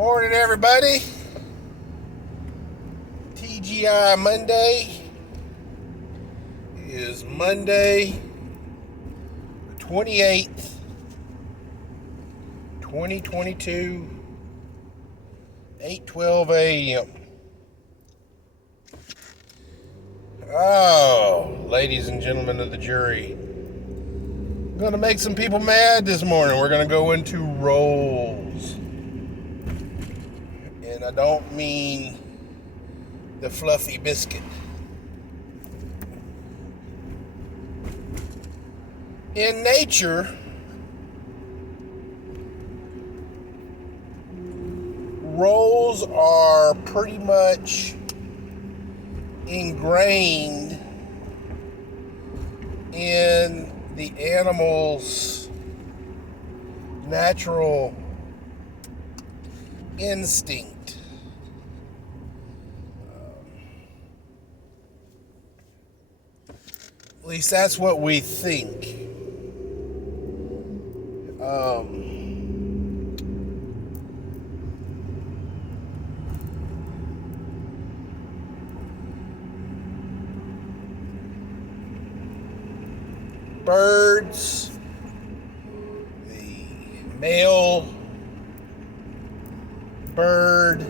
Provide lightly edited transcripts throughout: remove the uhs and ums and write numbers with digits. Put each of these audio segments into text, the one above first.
Morning, everybody. TGI Monday is Monday, the 28th, 2022, 8:12 a.m. Oh, ladies and gentlemen of the jury, I'm going to make some people mad this morning. We're going to go into rolls. And I don't mean the fluffy biscuit. In nature, rolls are pretty much ingrained in the animal's natural instinct. At least that's what we think. Birds, the male bird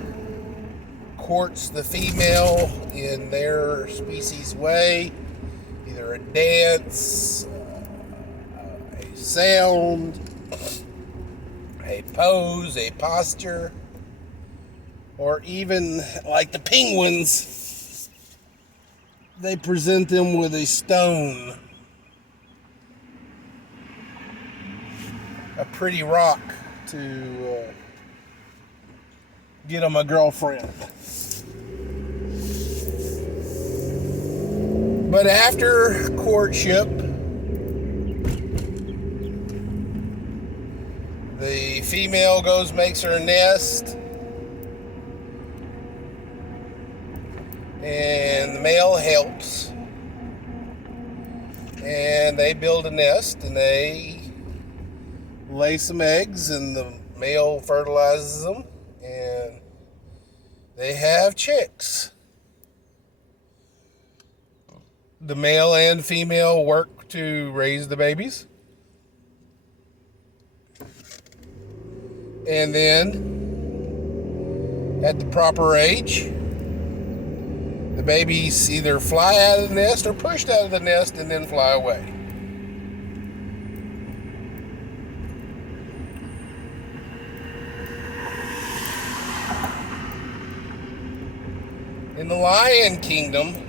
courts the female in their species way, either a dance, a sound, a pose, a posture, or even like the penguins, they present them with a stone, a pretty rock to get them a girlfriend. But after courtship, the female goes, makes her nest, and the male helps. And they build a nest, and they lay some eggs, and the male fertilizes them, and they have chicks. The male and female work to raise the babies. And then, at the proper age, the babies either fly out of the nest or pushed out of the nest and then fly away. In the lion kingdom,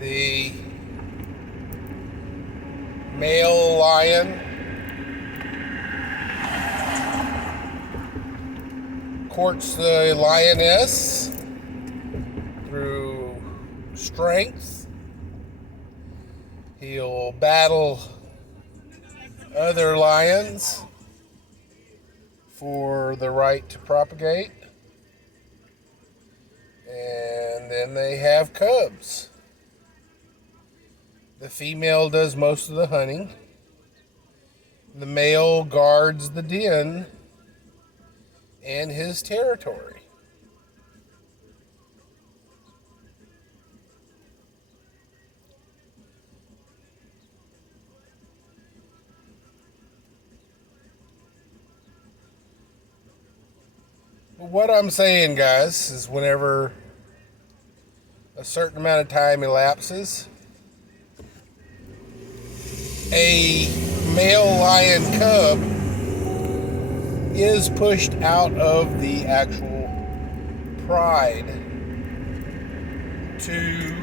the male lion courts the lioness through strength. He'll battle other lions for the right to propagate. And then they have cubs. The female does most of the hunting. The male guards the den and his territory. What I'm saying, guys, is whenever a certain amount of time elapses, a male lion cub is pushed out of the actual pride to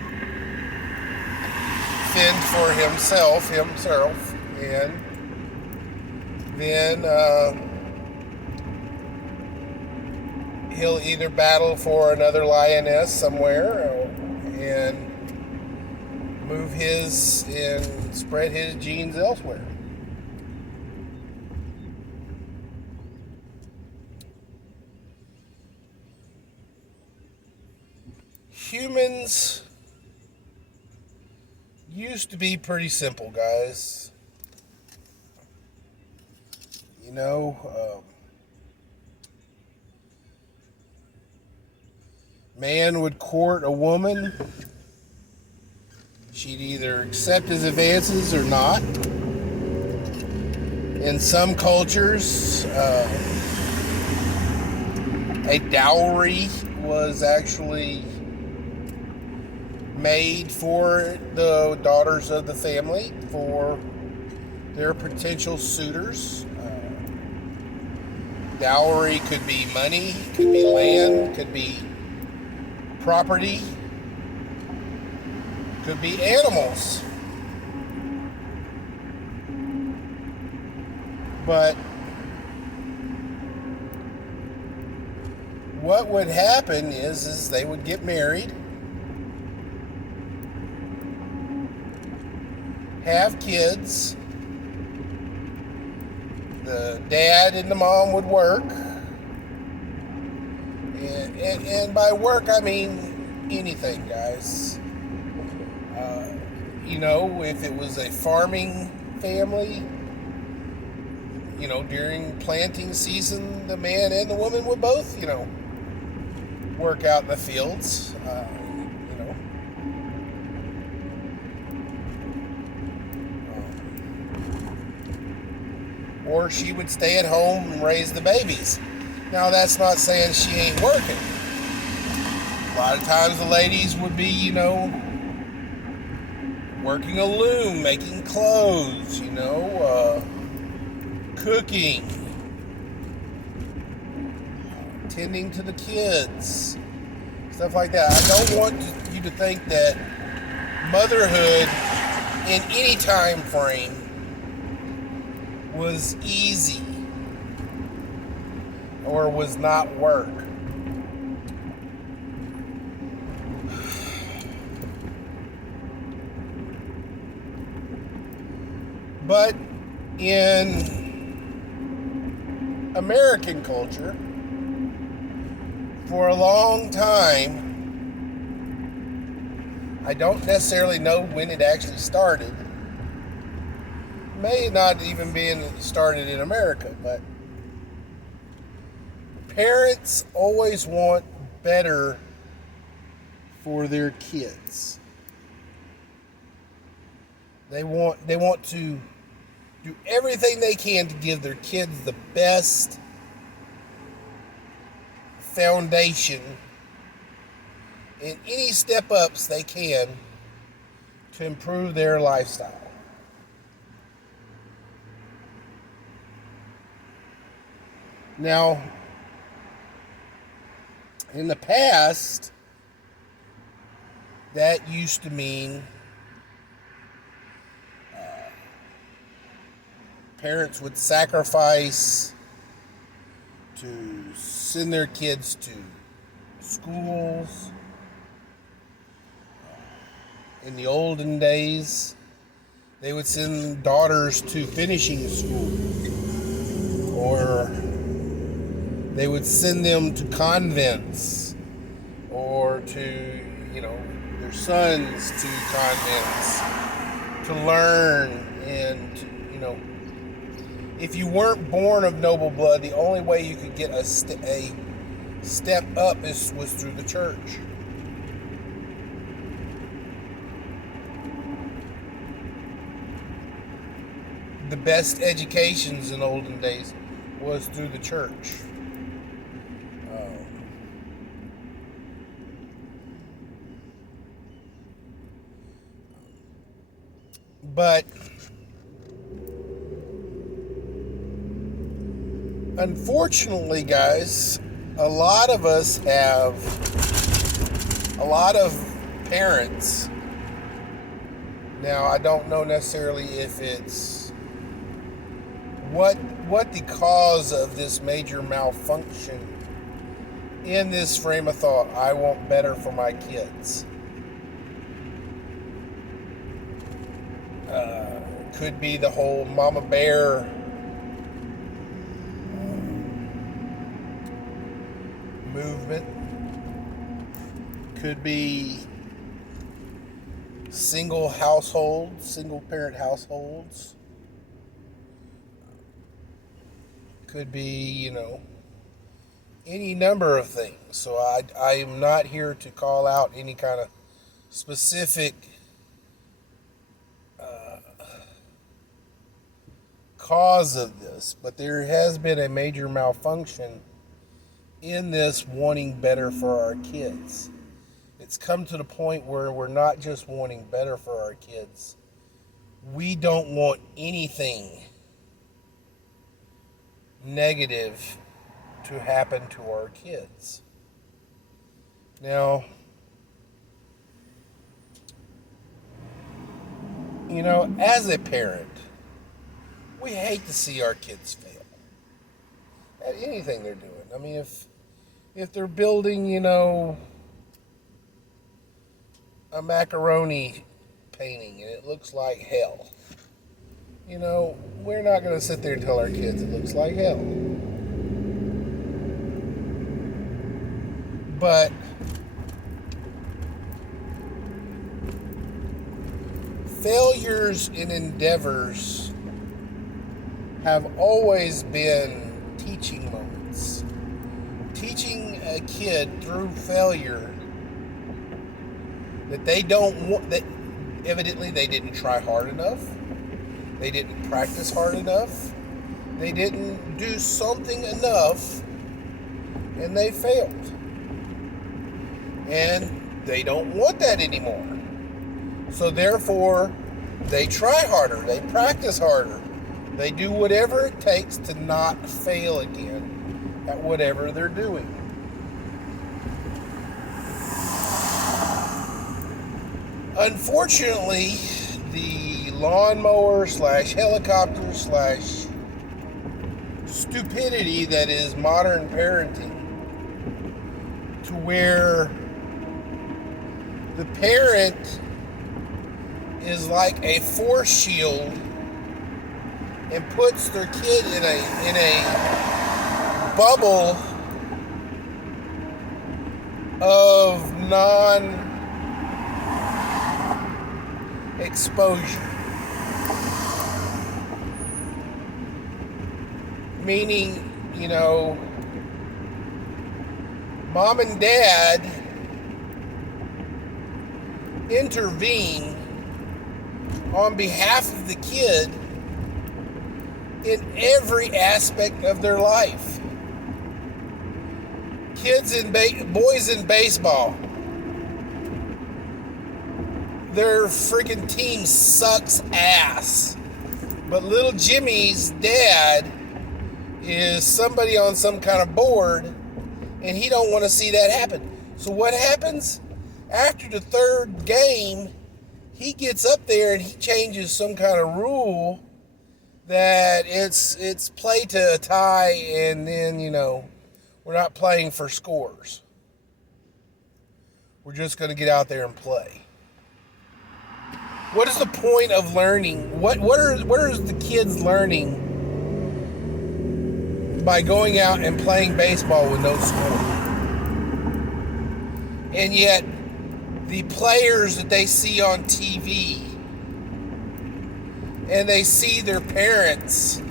fend for himself, and then he'll either battle for another lioness somewhere and move his and spread his genes elsewhere. Humans used to be pretty simple, guys. You know, Man would court a woman. She'd either accept his advances or not. In some cultures, a dowry was actually made for the daughters of the family for their potential suitors. Dowry could be money, could be land, could be property, could be animals. But what would happen is they would get married, have kids. The dad and the mom would work. And by work, I mean anything, guys. If it was a farming family, during planting season, the man and the woman would both, work out in the fields. Or she would stay at home and raise the babies. Now, that's not saying she ain't working. A lot of times the ladies would be, working a loom, making clothes, cooking, tending to the kids, stuff like that. I don't want you to think that motherhood in any time frame was easy or was not work. But in American culture, for a long time, I don't necessarily know when it actually started. May not even be started in America, but parents always want better for their kids. They want to do everything they can to give their kids the best foundation in any step ups they can to improve their lifestyle. Now, in the past, that used to mean parents would sacrifice to send their kids to schools. In the olden days, they would send daughters to finishing school, or they would send them to convents, or to, their sons to convents to learn. And, if you weren't born of noble blood, the only way you could get a step up was through the church. The best educations in olden days was through the church. But unfortunately, guys, a lot of us have a lot of parents. Now, I don't know necessarily if it's what the cause of this major malfunction in this frame of thought. I want better for my kids. Could be the whole mama bear movement. Could be single parent households. Could be, any number of things. So I'm not here to call out any kind of specific cause of this, but there has been a major malfunction in this wanting better for our kids. It's come to the point where we're not just wanting better for our kids. We don't want anything negative to happen to our kids. Now, as a parent, we hate to see our kids fail at anything they're doing. I mean, if they're building, a macaroni painting and it looks like hell, we're not going to sit there and tell our kids it looks like hell. But failures in endeavors have always been teaching moments. Teaching a kid through failure that they don't want, that evidently they didn't try hard enough, they didn't practice hard enough, they didn't do something enough, and they failed. And they don't want that anymore. So therefore, they try harder, they practice harder, they do whatever it takes to not fail again at whatever they're doing. Unfortunately, the lawnmower / helicopter / stupidity that is modern parenting, to where the parent is like a force shield and puts their kid in a bubble of non-exposure. Meaning, mom and dad intervene on behalf of the kid in every aspect of their life. Boys in baseball, their freaking team sucks ass, but little Jimmy's dad is somebody on some kind of board, and he don't want to see that happen. So what happens? After the third game, he gets up there and he changes some kind of rule that it's play to a tie, and then, we're not playing for scores. We're just going to get out there and play. What is the point of learning? What are the kids learning by going out and playing baseball with no score? And yet, the players that they see on TV, and they see their parents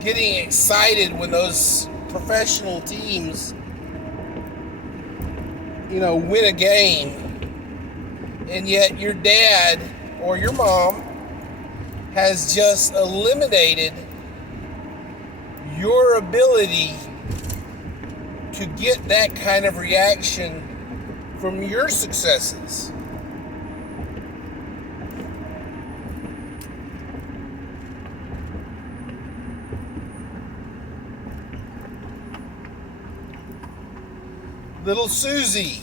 getting excited when those professional teams, win a game, and yet your dad or your mom has just eliminated your ability to get that kind of reaction from your successes. Little Susie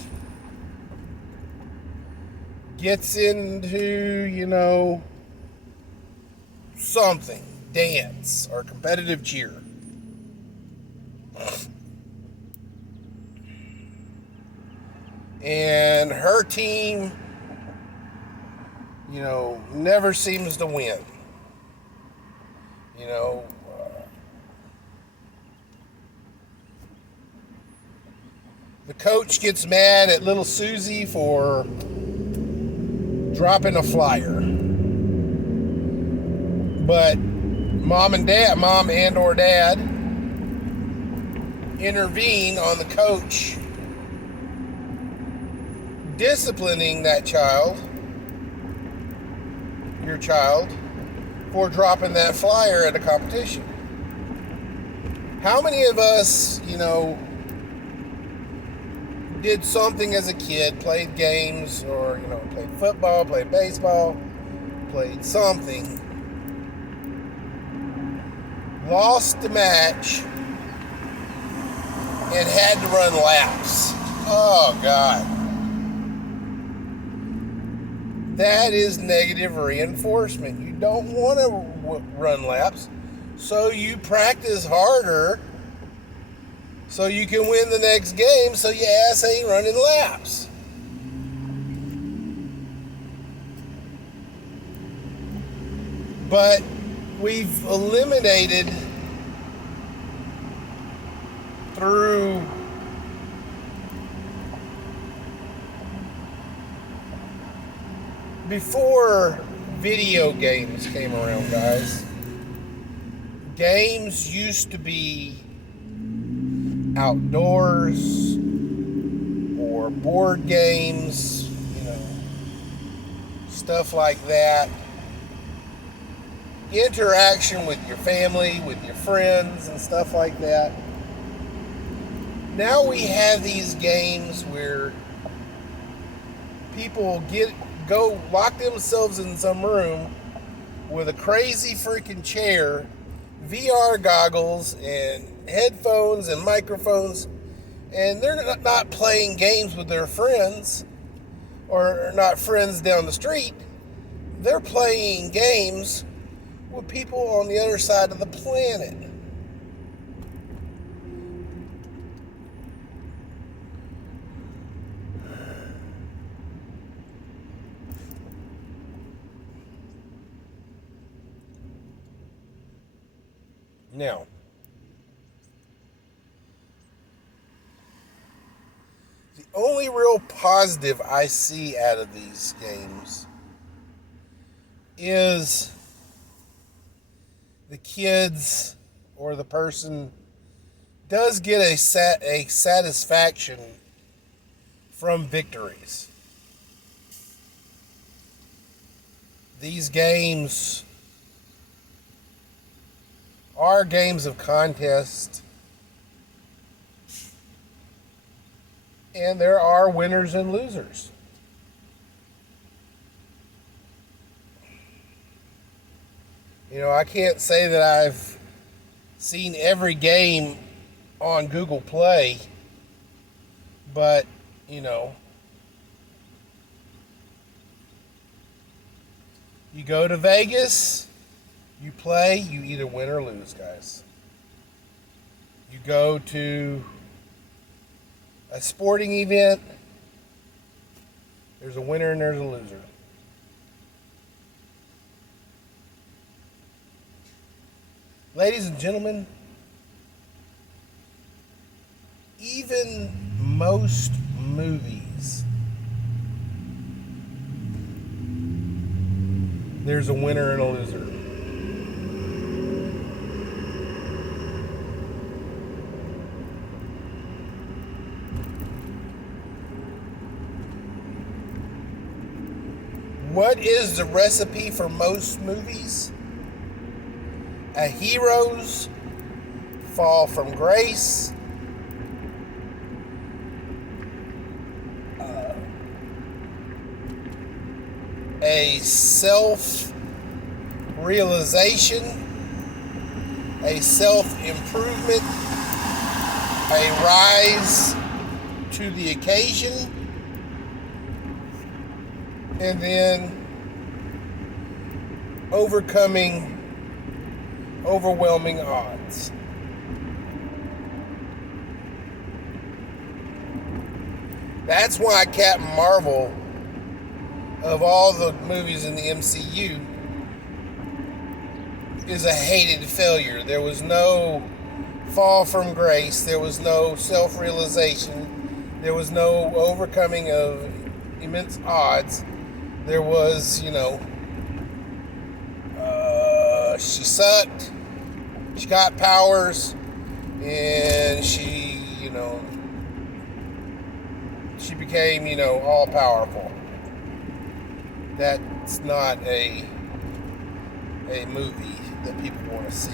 gets into, something, dance or competitive cheer. And her team, never seems to win. The coach gets mad at little Susie for dropping a flyer. But mom and or dad intervene on the coach disciplining that child, your child, for dropping that flyer at a competition. How many of us, did something as a kid, played games, or, played football, played baseball, played something, lost the match, and had to run laps? Oh, God. That is negative reinforcement. You don't want to run laps, so you practice harder so you can win the next game, so your ass ain't running laps. But we've eliminated through before video games came around, guys, games used to be outdoors or board games, stuff like that. Interaction with your family, with your friends, and stuff like that. Now we have these games where people go lock themselves in some room with a crazy freaking chair, VR goggles, and headphones and microphones, and they're not playing games with their friends, or not friends down the street. They're playing games with people on the other side of the planet. Now, the only real positive I see out of these games is the kids or the person does get a satisfaction from victories. These games are games of contest, and there are winners and losers. I can't say that I've seen every game on Google Play, but, you go to Vegas, you play, you either win or lose, guys. You go to a sporting event, there's a winner and there's a loser. Ladies and gentlemen, even most movies, there's a winner and a loser. What is the recipe for most movies? A hero's fall from grace, a self-realization, a self-improvement, a rise to the occasion, and then overcoming overwhelming odds. That's why Captain Marvel, of all the movies in the MCU, is a hated failure. There was no fall from grace. There was no self-realization. There was no overcoming of immense odds. There was, she sucked. She got powers. and she became, all powerful. That's not a movie that people want to see.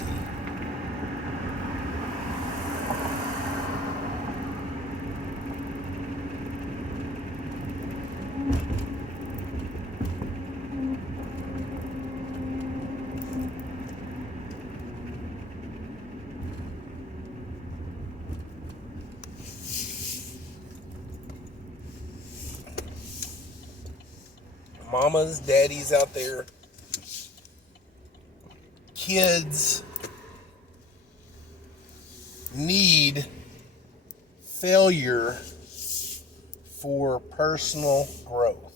Mamas, daddies out there, kids need failure for personal growth.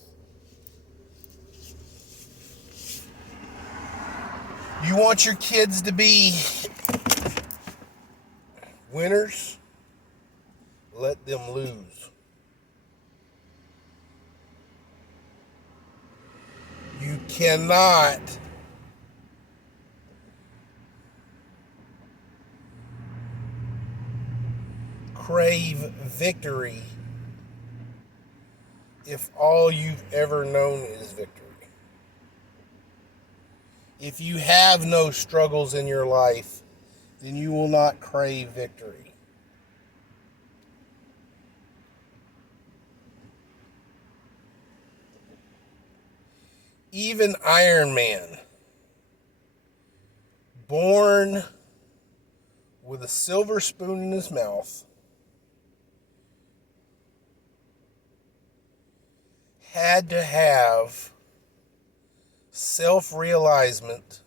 You want your kids to be winners? Let them lose. You cannot crave victory if all you've ever known is victory. If you have no struggles in your life, then you will not crave victory. Even Iron Man, born with a silver spoon in his mouth, had to have self-realizement,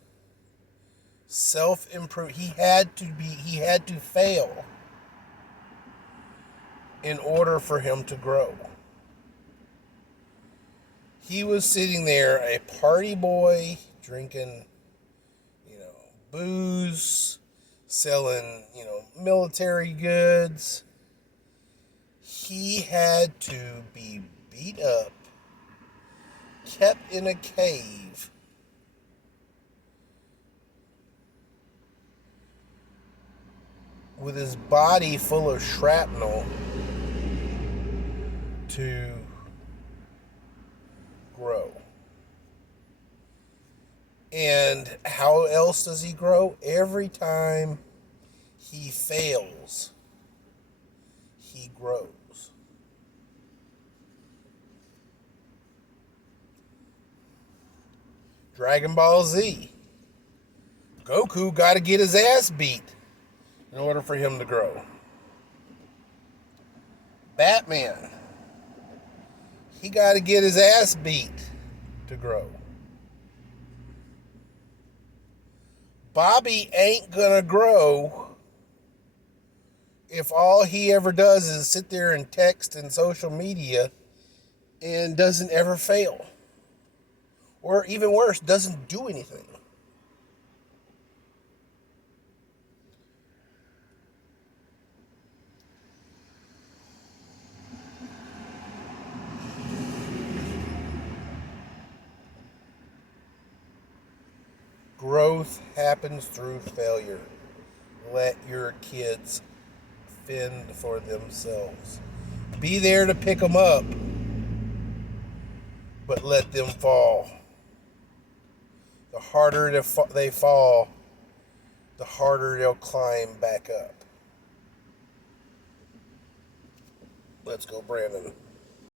self-improvement. He had to fail in order for him to grow. He was sitting there, a party boy, drinking, booze, selling, military goods. He had to be beat up, kept in a cave, with his body full of shrapnel to grow. And how else does he grow? Every time he fails, he grows. Dragon Ball Z. Goku got to get his ass beat in order for him to grow. Batman. He got to get his ass beat to grow. Bobby ain't gonna grow if all he ever does is sit there and text and social media and doesn't ever fail. Or even worse, doesn't do anything. Growth happens through failure. Let your kids fend for themselves. Be there to pick them up, but let them fall. The harder they fall, the harder they'll climb back up. Let's go, Brandon.